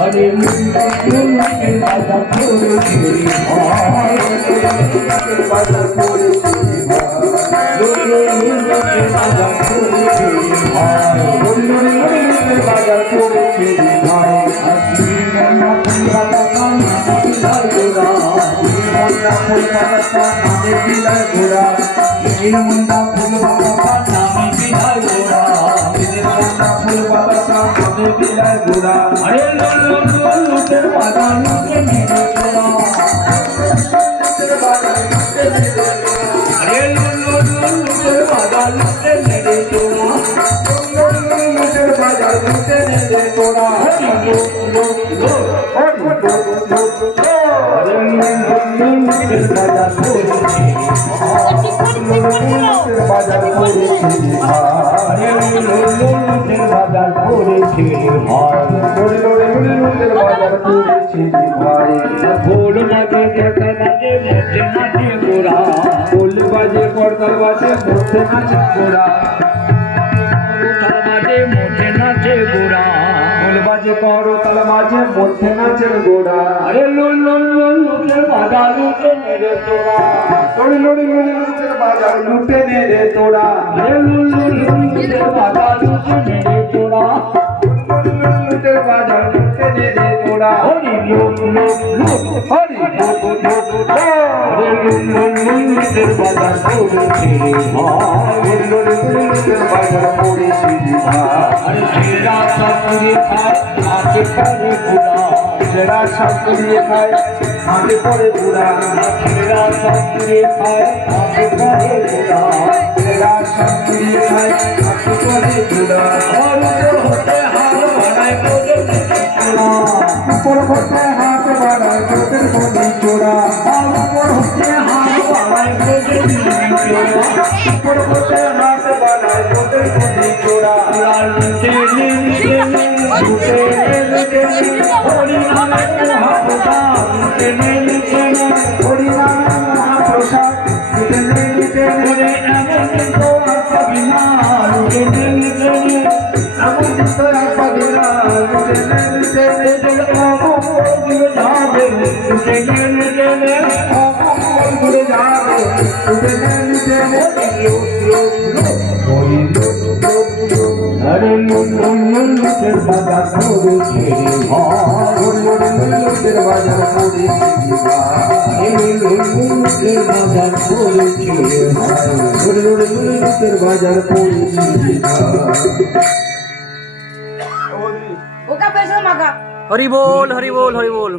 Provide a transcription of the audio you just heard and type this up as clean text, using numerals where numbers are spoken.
আরে মুন্ডের বাজার পড়েছে বাজার পড়েছে বাজার পড়েছে বাজার পড়েছে अरे लुटेर बाजार लुटे मेरे तोड़ा अरे लुटेर बाजार लुटे मेरे तोड़ा लुटेर बाजार लुटे मेरे तोड़ा अरे लुटेर बाजार বাজার পড়েছে আরে লুটের বাজার পড়েছে ভাই লুটের বাজার পড়েছে ভাই ঢোল বাজে করতাল বাজে মধ্যে নাচে গোরা ঢোল বাজে করতাল বাজে মধ্যে নাচে গোরা বাজে মধ্যে নাচে গোরা ঢোল বাজে করতাল বাজে মধ্যে নাচে গোরা আরে লুটের বাজার লুটে মেরে তোরা লুটের বাজার লুটে মেরে তোরা লুটের বাজার লুটে মেরে তোরা লুটের বাজার লুটে মেরে তোরা হরি হরি লুটের বাজার পড়েছে লুটের বাজার পড়েছে আরে ছেড়া সাপুরে খায় আগে পরে বুড়া ছেড়া সাপুরে খায় আগে পরে বুড়া ছেড়া সাপুরে খায় আগে পরে বুড়া ছেড়া সাপুরে খায় আগে পরে বুড়া উপর হতে হাত বাড়ায় তোদের বলি চোরা উপর হতে হাত বাড়ায় তোদের বলি চোরা উপর হতে হাত বাড়ায় তোদের বলি চোরা লুটে হরি নামে মহাপ্রসাদ লুটে হরি নামে মহাপ্রসাদ লুটে এমন তো আর পাবি না লুটে এমন তো আর পাবি না লুটে अरे लुटेर बाजार पड़ेছে लुटेर बाजार पड़ेছে लुटेर बाजार पड़ेছে लुटेर बाजार पड़ेছে ओका पैसा मागा हरि बोल हरि बोल हरि बोल।